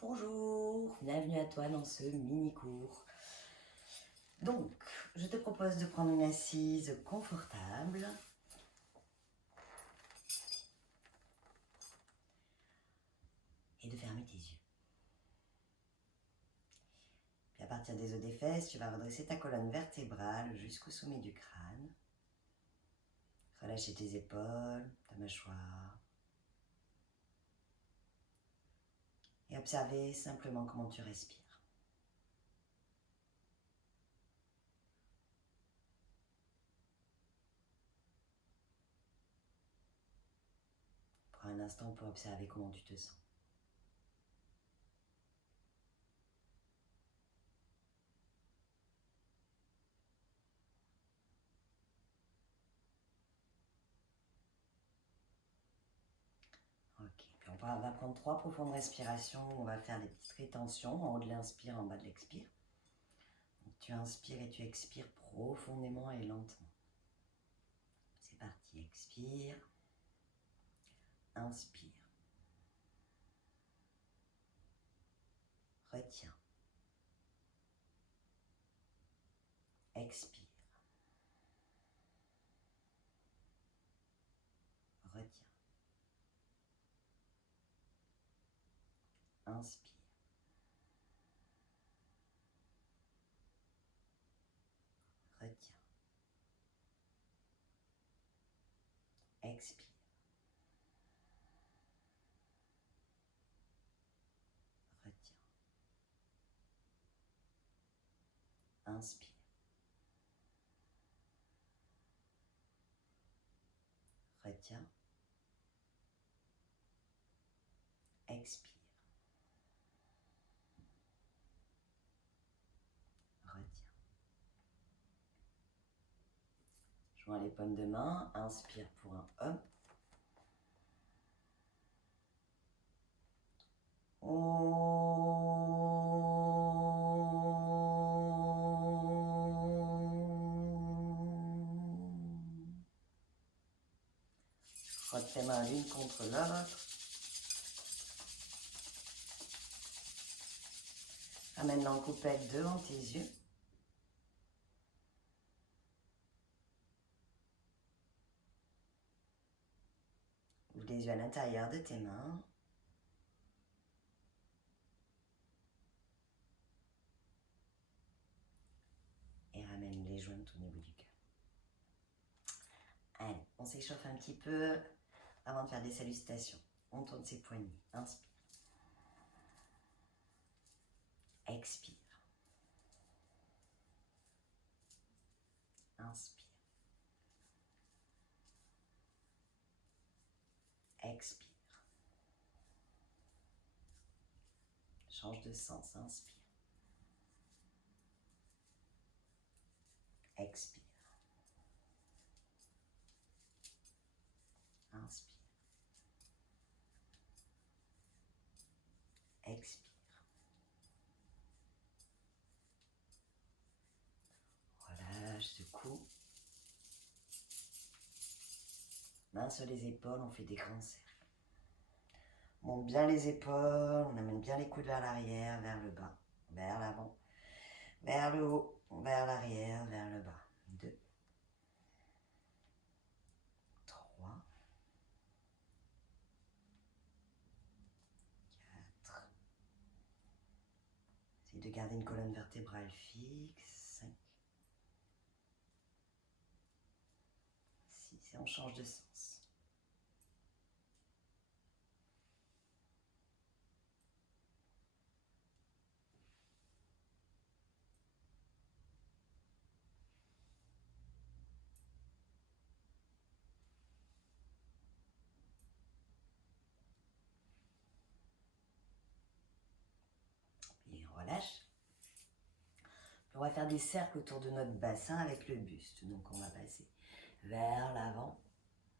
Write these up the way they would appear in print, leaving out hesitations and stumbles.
Bonjour, bienvenue à toi dans ce mini-cours. Donc, je te propose de prendre une assise confortable. Et de fermer tes yeux. Puis à partir des os des fesses, tu vas redresser ta colonne vertébrale jusqu'au sommet du crâne. Relâcher tes épaules, ta mâchoire. Et observer simplement comment tu respires. Prends un instant pour observer comment tu te sens. Ok, puis on va prendre 3 profondes respirations. On va faire des petites rétentions en haut de l'inspire, en bas de l'expire. Donc, tu inspires et tu expires profondément et lentement. C'est parti, expire, inspire, retiens, expire, retiens, inspire, retiens, expire, retiens, inspire, retiens, expire, retiens. Joins les paumes de main, inspire pour un hum. Frotte tes mains l'une contre l'autre. Amène l'encopette devant tes yeux. Ouvre les yeux à l'intérieur de tes mains. Et ramène les jointes au niveau du cœur. Allez, on s'échauffe un petit peu avant de faire des salutations. On tourne ses poignets. Inspire. Expire. Inspire. Expire. Change de sens. Inspire. Expire. Inspire. Expire. Relâche, secoue. Mains sur les épaules, on fait des grands cercles. On monte bien les épaules, on amène bien les coudes vers l'arrière, vers le bas, vers l'avant, vers le haut, vers l'arrière, vers le bas. 2, 3, 4. Essayez de garder une colonne vertébrale fixe. 5, 6. Et on change de sens. Et on relâche. On va faire des cercles autour de notre bassin avec le buste. Donc on va passer vers l'avant.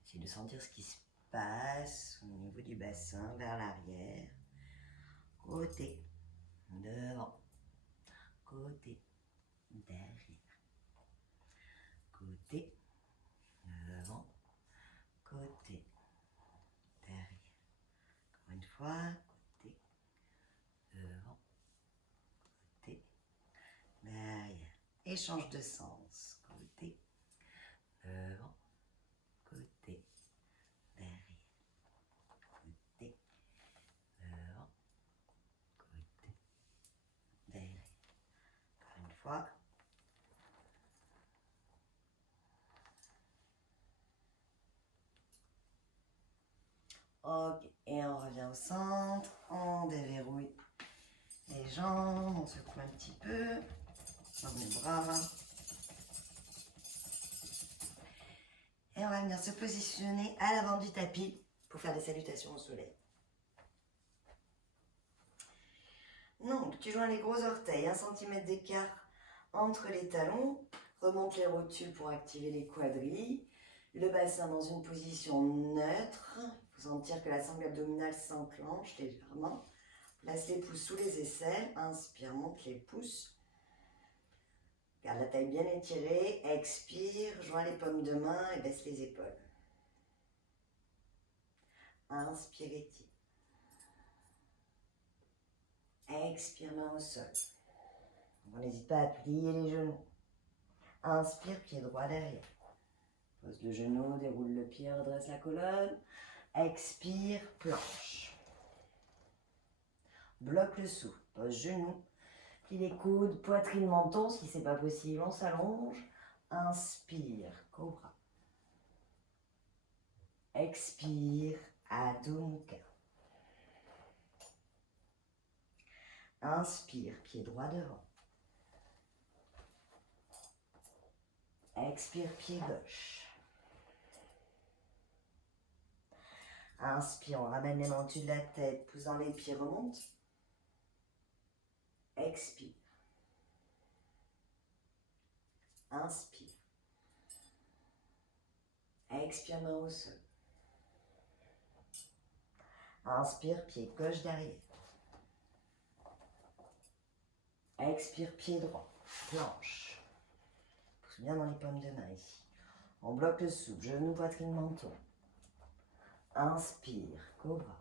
Essayez de sentir ce qui se passe au niveau du bassin, vers l'arrière. Côté, devant, côté, derrière. Côté, devant, côté, derrière. Encore une fois, côté, change de sens. Côté, devant, côté, derrière, côté, devant, côté, derrière. Encore une fois. Ok, et on revient au centre, on déverrouille les jambes, on secoue un petit peu dans les bras. Et on va venir se positionner à l'avant du tapis pour faire des salutations au soleil. Donc, tu joins les gros orteils, 1 cm d'écart entre les talons, remonte les rotules pour activer les quadrilles, le bassin dans une position neutre, il faut sentir que la sangle abdominale s'enclenche légèrement, place les pouces sous les aisselles, inspire, monte les pouces, garde la taille bien étirée, expire, joins les paumes de main et baisse les épaules. Inspire, étire. Expire, main au sol. On n'hésite pas à plier les genoux. Inspire, pied droit derrière. Pose le genou, déroule le pied, redresse la colonne. Expire, planche. Bloque le souffle. Pose genou, plie les coudes, poitrine, menton. Si c'est pas possible, on s'allonge. Inspire, cobra. Expire, Adho Mukha. Inspire, pied droit devant. Expire, pied gauche. Inspire, on ramène les mains au-dessus de la tête, pouce dans les pieds, remonte. Expire. Inspire. Expire, main au sol. Inspire, pied gauche derrière. Expire, pied droit. Planche. Pousse bien dans les paumes de main ici. On bloque le souffle, genou, poitrine, menton. Inspire, cobra.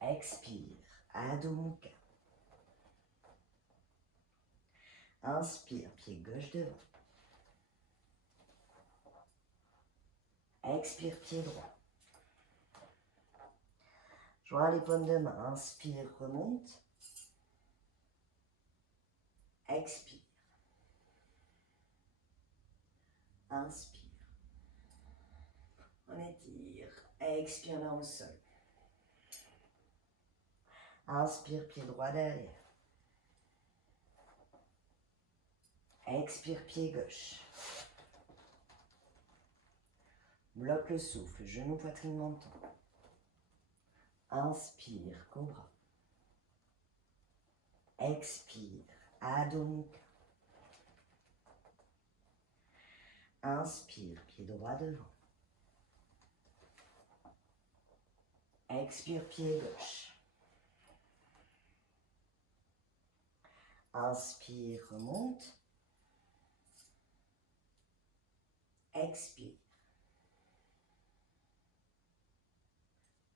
Expire, Adho Mukha. Inspire, pied gauche devant. Expire, pied droit. Joins les paumes de main. Inspire, remonte. Expire. Inspire. On étire. Expire, main au sol. Inspire, pied droit derrière. Expire, pied gauche. Bloque le souffle, genou, poitrine, menton. Inspire, cobra. Expire, Adho Mukha. Inspire, pied droit devant. Expire, pied gauche. Inspire, remonte. Expire.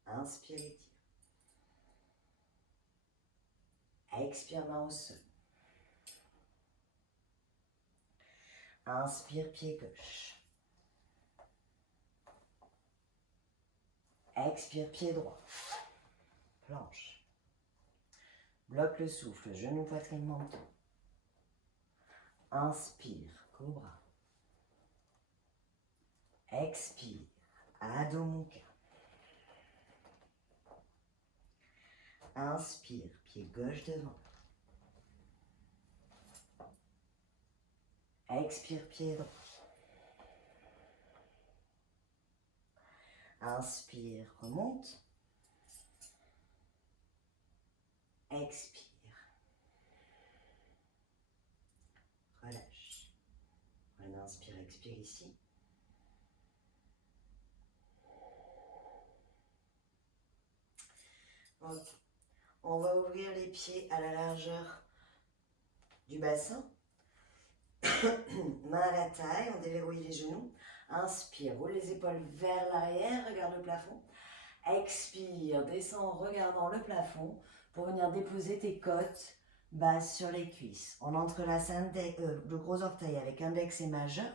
Inspire, étire. Expire, main au sol. Inspire, pied gauche. Expire, pied droit. Planche. Bloque le souffle, genou, poitrine, menton. Inspire, cobra. Expire, Adho Mukha. Inspire, pied gauche devant. Expire, pied droit. Inspire, remonte. Expire. Relâche. On inspire, expire ici. Ok. On va ouvrir les pieds à la largeur du bassin. Main à la taille, on déverrouille les genoux. Inspire, roule les épaules vers l'arrière, regarde le plafond. Expire, descends en regardant le plafond pour venir déposer tes côtes base sur les cuisses. On entrelace le gros orteil avec index et majeur.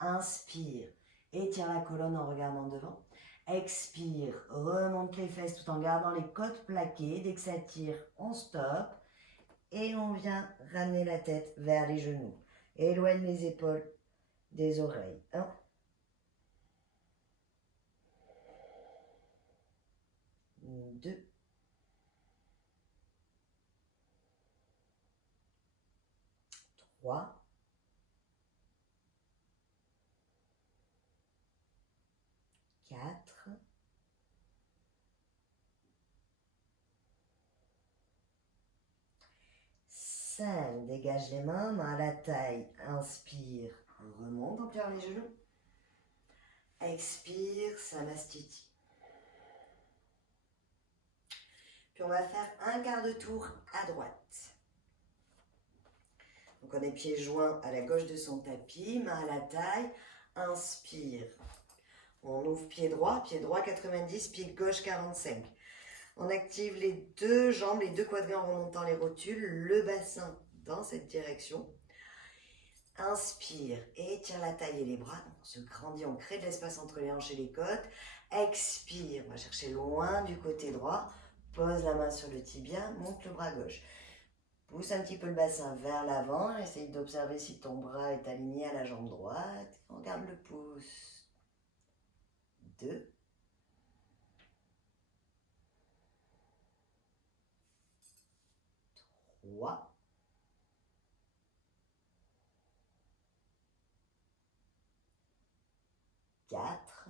Inspire, étire la colonne en regardant devant. Expire, remonte les fesses tout en gardant les côtes plaquées. Dès que ça tire, on stoppe. Et on vient ramener la tête vers les genoux. Éloigne les épaules des oreilles. 1, 2, 3, 4, 5. Dégage les mains, main à la taille. Inspire, remonte en pliant les genoux. Expire, Samastiti. Puis on va faire un quart de tour à droite. Donc on est pieds joints à la gauche de son tapis, main à la taille. Inspire. On ouvre pied droit 90, pied gauche 45. On active les deux jambes, les deux quadris en remontant les rotules, le bassin dans cette direction. Inspire, étire la taille et les bras. Donc on se grandit, on crée de l'espace entre les hanches et les côtes. Expire, on va chercher loin du côté droit. Pose la main sur le tibia, monte le bras gauche. Pousse un petit peu le bassin vers l'avant. Essaye d'observer si ton bras est aligné à la jambe droite. On garde le pouce. 2. 3. 4.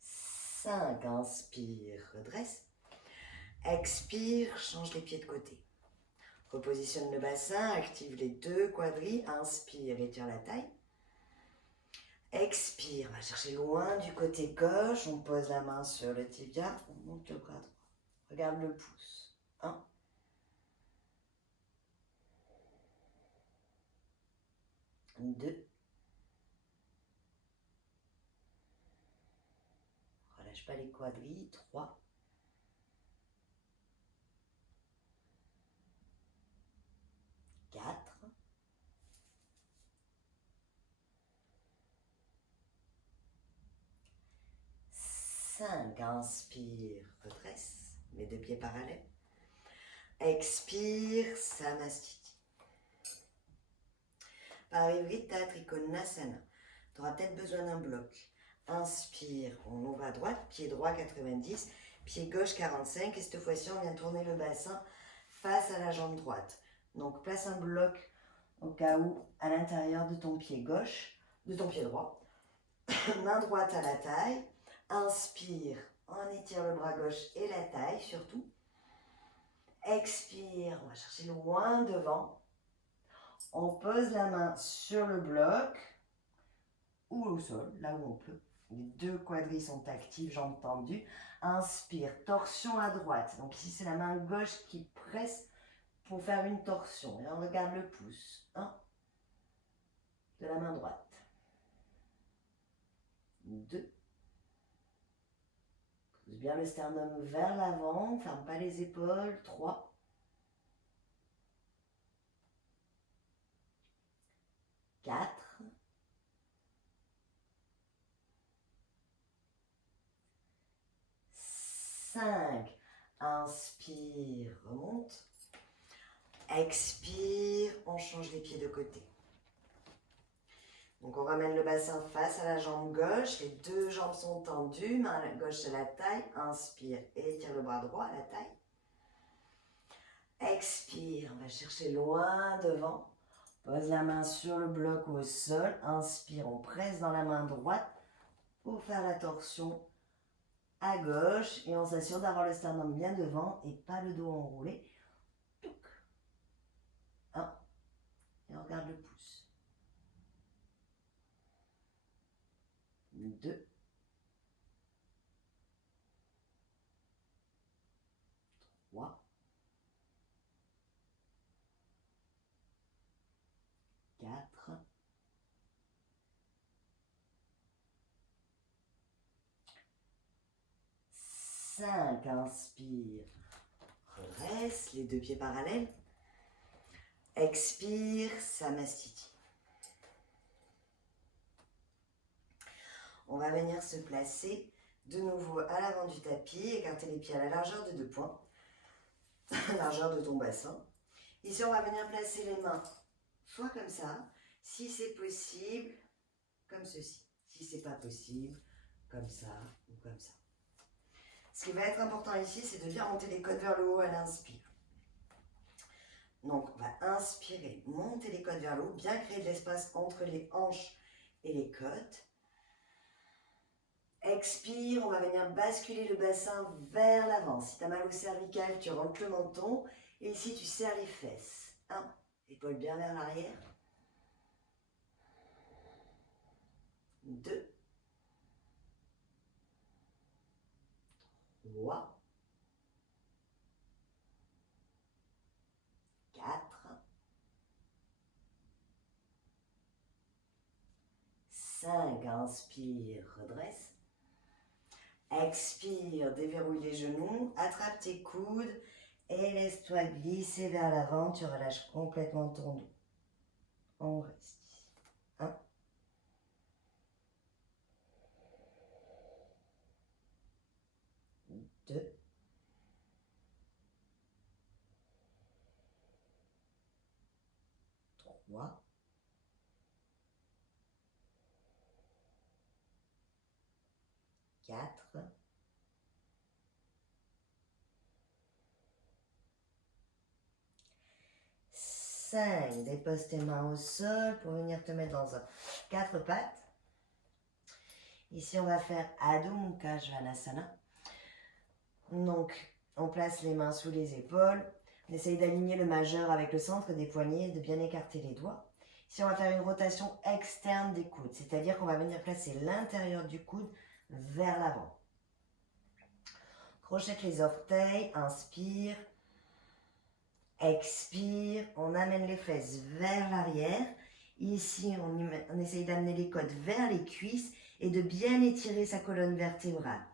5. Inspire, redresse. Expire, change les pieds de côté. Repositionne le bassin, active les deux quadris. Inspire, étire la taille. Expire, on va chercher loin du côté gauche. On pose la main sur le tibia. On monte le bras droit. Regarde le pouce. 1. 2. Relâche pas les quadris. 3. 4. 5. Inspire, redresse. Les deux pieds parallèles. Expire, Samastiti. Parivrtta Trikonasana. Tu auras peut-être besoin d'un bloc. Inspire, on ouvre à droite, pied droit 90, pied gauche 45. Et cette fois-ci, on vient tourner le bassin face à la jambe droite. Donc, place un bloc au cas où à l'intérieur de ton pied gauche, de ton pied droit. Main droite à la taille. Inspire, on étire le bras gauche et la taille surtout. Expire, on va chercher loin devant. On pose la main sur le bloc ou au sol, là où on peut. Les deux quadris sont actifs, jambes tendues. Inspire, torsion à droite. Donc ici, c'est la main gauche qui presse pour faire une torsion. Et on regarde le pouce. 1. De la main droite. 2. Pousse bien le sternum vers l'avant. Ferme pas les épaules. 3. 4. 5. Inspire, remonte. Expire, on change les pieds de côté. Donc on ramène le bassin face à la jambe gauche, les deux jambes sont tendues, main gauche à la taille. Inspire, étire le bras droit à la taille. Expire, on va chercher loin devant. Pose la main sur le bloc ou au sol. Inspire, on presse dans la main droite pour faire la torsion à gauche. Et on s'assure d'avoir le sternum bien devant et pas le dos enroulé. 1. Et on regarde le pouce. 2. 3. 4. 5, inspire, redresse, les deux pieds parallèles. Expire, Samastiti. On va venir se placer de nouveau à l'avant du tapis, écarter les pieds à la largeur de 2 points, largeur de ton bassin. Ici, on va venir placer les mains, soit comme ça, si c'est possible, comme ceci. Si c'est pas possible, comme ça ou comme ça. Ce qui va être important ici, c'est de bien monter les côtes vers le haut à l'inspire. Donc, on va inspirer, monter les côtes vers le haut, bien créer de l'espace entre les hanches et les côtes. Expire, on va venir basculer le bassin vers l'avant. Si tu as mal au cervical, tu rentres le menton. Et ici, tu serres les fesses. 1, épaules bien vers l'arrière. 2, 3, 4, 5, inspire, redresse. Expire, déverrouille les genoux, attrape tes coudes et laisse-toi glisser vers l'avant. Tu relâches complètement ton dos. On reste ici. 1, 2, 3, 4, 5. Dépose tes mains au sol pour venir te mettre dans un 4 pattes. Ici, on va faire Adho Mukha Svanasana. Donc, on place les mains sous les épaules. On essaye d'aligner le majeur avec le centre des poignets, de bien écarter les doigts. Ici, on va faire une rotation externe des coudes, c'est-à-dire qu'on va venir placer l'intérieur du coude vers l'avant. Crochette les orteils, inspire. Expire, on amène les fesses vers l'arrière. Ici, on essaye d'amener les côtes vers les cuisses et de bien étirer sa colonne vertébrale.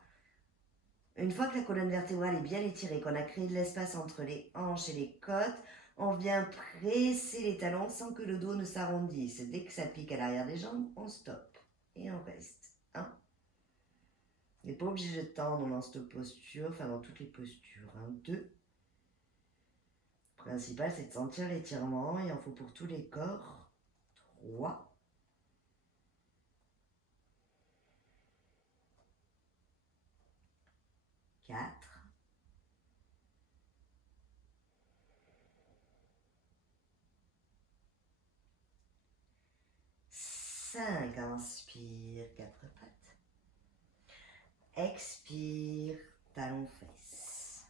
Une fois que la colonne vertébrale est bien étirée, qu'on a créé de l'espace entre les hanches et les côtes, on vient presser les talons sans que le dos ne s'arrondisse. Dès que ça pique à l'arrière des jambes, on stoppe et on reste. 1. On n'est pas obligé de tendre dans cette posture, enfin dans toutes les postures. 2. Le principal, c'est de sentir l'étirement. Il en faut pour tous les corps. 3. 4. 5. Inspire, 4 pattes. Expire, talons fesses.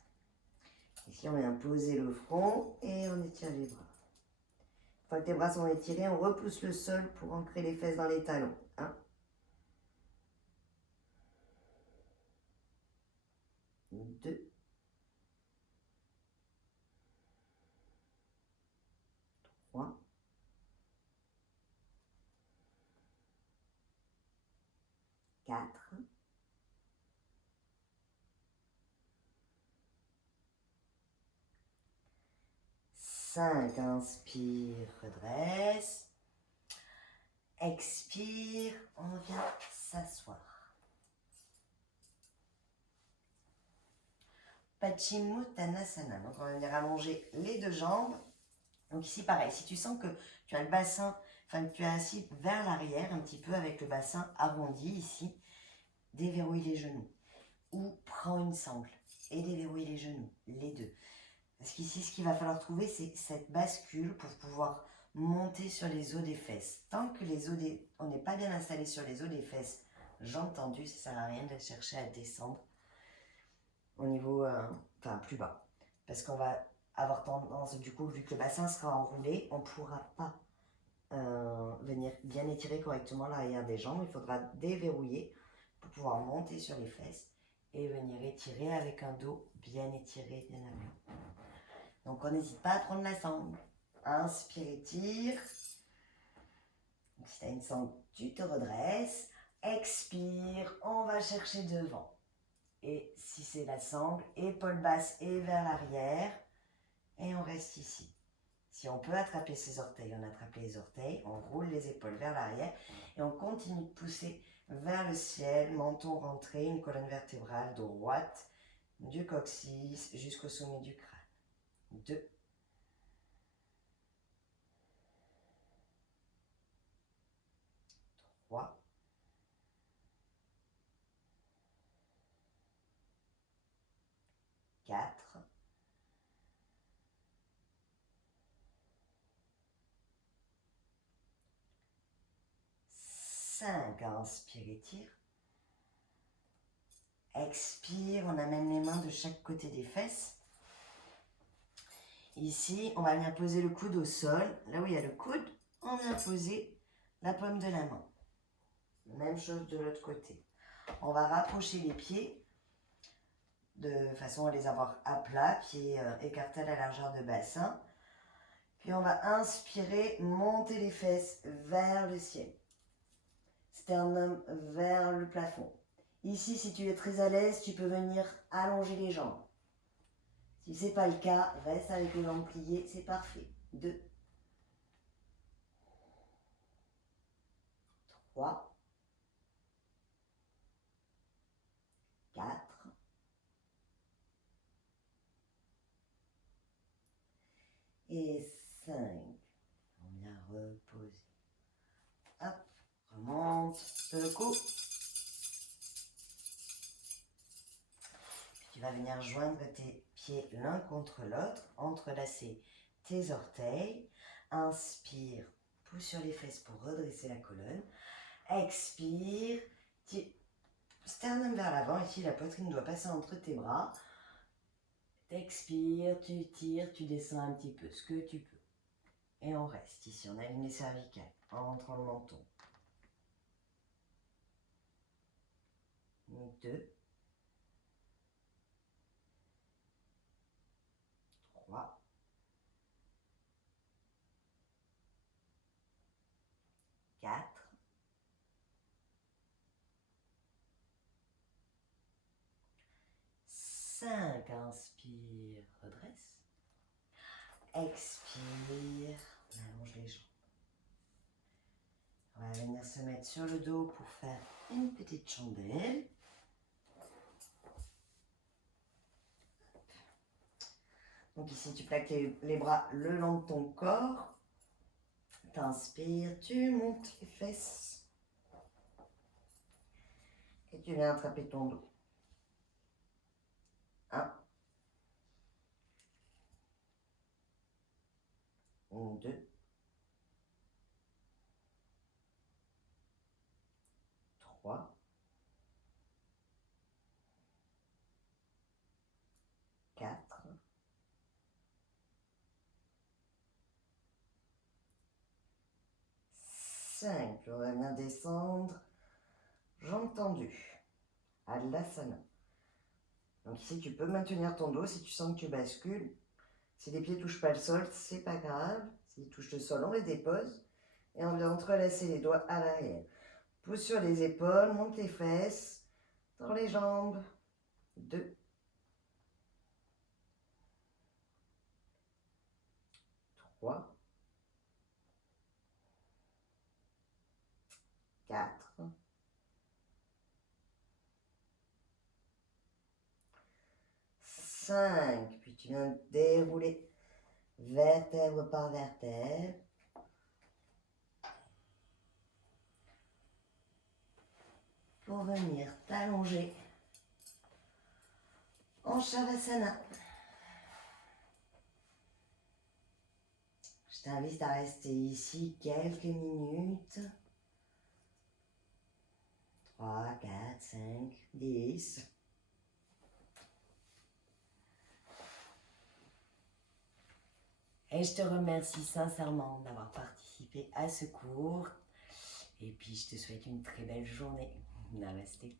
Ici, on vient poser le front et on étire les bras. Une fois que tes bras sont étirés, on repousse le sol pour ancrer les fesses dans les talons. 1. 2. 3. 4. 5. Inspire, redresse. Expire, on vient s'asseoir. Paschimottanasana. Donc on va venir allonger les deux jambes. Donc ici pareil, si tu sens que tu as le bassin, enfin que tu es assis vers l'arrière un petit peu avec le bassin arrondi ici, déverrouille les genoux. Ou prends une sangle et déverrouille les genoux, les deux. Parce qu'ici ce qu'il va falloir trouver c'est cette bascule pour pouvoir monter sur les os des fesses. Tant que on n'est pas bien installé sur les os des fesses, jambes tendues, ça ne sert à rien de chercher à descendre au niveau, plus bas. Parce qu'on va avoir tendance, du coup, vu que le bassin sera enroulé, on ne pourra pas venir bien étirer correctement l'arrière des jambes. Il faudra déverrouiller pour pouvoir monter sur les fesses et venir étirer avec un dos bien étiré, bien amené. Donc on n'hésite pas à prendre la sangle. Inspire, étire. Si tu as une sangle, tu te redresses. Expire, on va chercher devant. Et si c'est la sangle, épaule basse et vers l'arrière. Et on reste ici. Si on peut attraper ses orteils, on attrape les orteils, on roule les épaules vers l'arrière et on continue de pousser vers le ciel, menton rentré, une colonne vertébrale droite du coccyx jusqu'au sommet du crâne. 2. 3. 4. 5. Inspire, étire. Expire, on amène les mains de chaque côté des fesses. Ici, on va venir poser le coude au sol. Là où il y a le coude, on vient poser la paume de la main. Même chose de l'autre côté. On va rapprocher les pieds de façon à les avoir à plat, pieds écartés à la largeur de bassin. Puis on va inspirer, monter les fesses vers le ciel. Sternum vers le plafond. Ici, si tu es très à l'aise, tu peux venir allonger les jambes. Si ce n'est pas le cas, reste avec les jambes pliées, c'est parfait. 2. 3. 4. Et 5. On vient reposer. Hop, remonte le cou. Puis tu vas venir joindre tes pieds l'un contre l'autre, entrelacer tes orteils. Inspire, pousse sur les fesses pour redresser la colonne. Expire, sternum vers l'avant. Ici, la poitrine doit passer entre tes bras. T'expires, tu tires, tu descends un petit peu, ce que tu peux. Et on reste ici, on aligne les cervicales en rentrant le menton. 2. 3. 4. 5. Inspire, redresse. Expire, on allonge les jambes. On va venir se mettre sur le dos pour faire une petite chandelle. Donc ici, tu plaques les bras le long de ton corps. T'inspires, tu montes les fesses. Et tu viens attraper ton dos. 1. 2. 3. 4. 5. On va bien descendre. Jambes tendues. Alasana. Donc ici, tu peux maintenir ton dos si tu sens que tu bascules. Si les pieds ne touchent pas le sol, c'est pas grave. S'ils touchent le sol, on les dépose. Et on vient entrelacer les doigts à l'arrière. Pousse sur les épaules, monte les fesses, tends les jambes. 2. 3. 4. 5. Puis tu viens dérouler vertèbre par vertèbre. Pour venir t'allonger en Shavasana. Je t'invite à rester ici quelques minutes. 3, 4, 5, 10. Et je te remercie sincèrement d'avoir participé à ce cours. Et puis je te souhaite une très belle journée. Namasté.